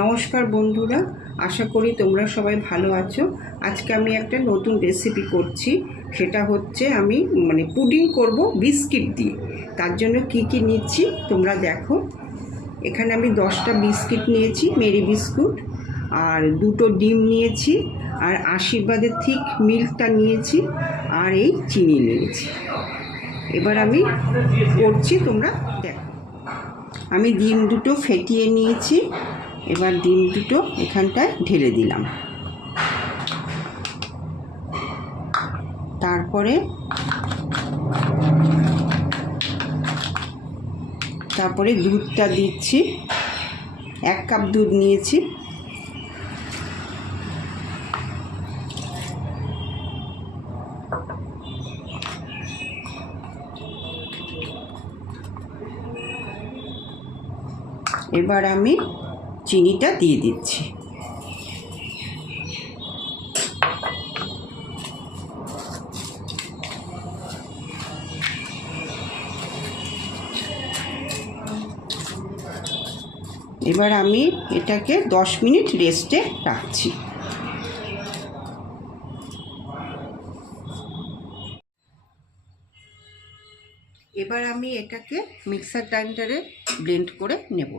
নমস্কার বন্ধুরা, আশা করি তোমরা সবাই ভালো আছো। আজকে আমি একটা নতুন রেসিপি করছি, সেটা হচ্ছে আমি পুডিং করব বিস্কিট দিয়ে। তার জন্য কি কি নিচ্ছি তোমরা দেখো। এখানে আমি 10টা বিস্কিট নিয়েছি, মেরি বিস্কুট, আর 2টো ডিম নিয়েছি, আর আশীর্বাদের থিক মিল্কটা নিয়েছি, আর এই চিনি নিয়েছি। এবার আমি করছি, তোমরা দেখো। আমি ডিম দুটো ফেটিয়ে নিয়েছি, এবার ডিম দুটো এখানটায় ঢেলে দিলাম। তারপরে দুধটা দিচ্ছি, 1 কাপ দুধ নিয়েছি। এবার আমি চিনিটা দিয়ে দিচ্ছি। এবার আমি এটাকে 10 মিনিট রেস্টে রাখছি। এবার আমি এটাকে মিক্সার গ্রাইন্ডারে ব্লেন্ড করে নেব।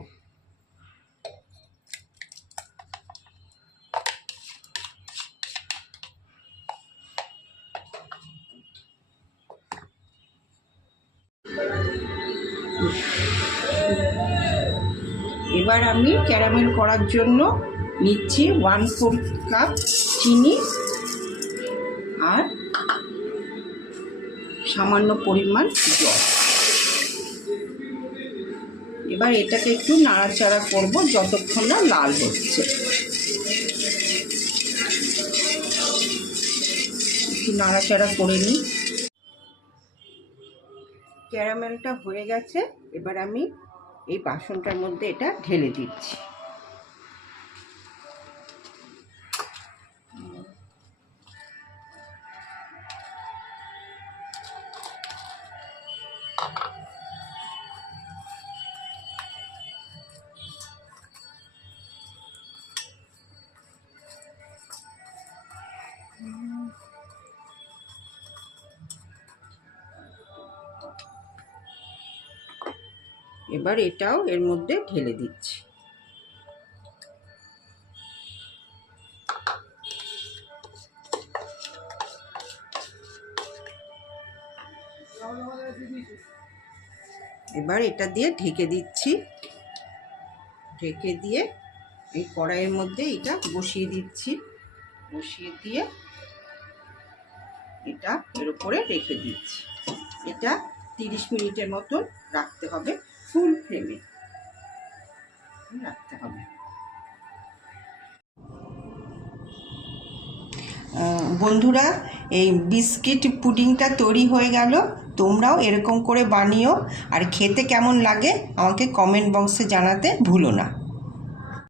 এবার আমি ক্যারামেল করার জন্য নিচ্ছি 1/4 কাপ চিনি আর সামান্য পরিমাণ জল। এবার এটাকে একটু নাড়াচাড়া করব যতক্ষণ না লাল হচ্ছে। একটু নাড়াচাড়া করে নিই। ক্যারামেলটা হয়ে গেছে, এবার আমি এই বাসনটার মধ্যে এটা ঢেলে দিচ্ছি। এবার এটাও এর মধ্যে ঢেলে দিচ্ছি। এবার এটা দিয়ে ঢেকে দিচ্ছি। ঢেকে দিয়ে এই কড়াইয়ের মধ্যে এটা বসিয়ে দিচ্ছি। বসিয়ে দিয়ে এটা এর উপরে রেখে দিচ্ছি। এটা 30 মিনিটের মতন রাখতে হবে, ফুল ফ্লেমে রাখতে হবে। বন্ধুরা, এই বিস্কিট পুডিংটা তৈরি হয়ে গেল। তোমরাও এরকম করে বানিও, আর খেতে কেমন লাগে আমাকে কমেন্ট বক্সে জানাতে ভুলো না।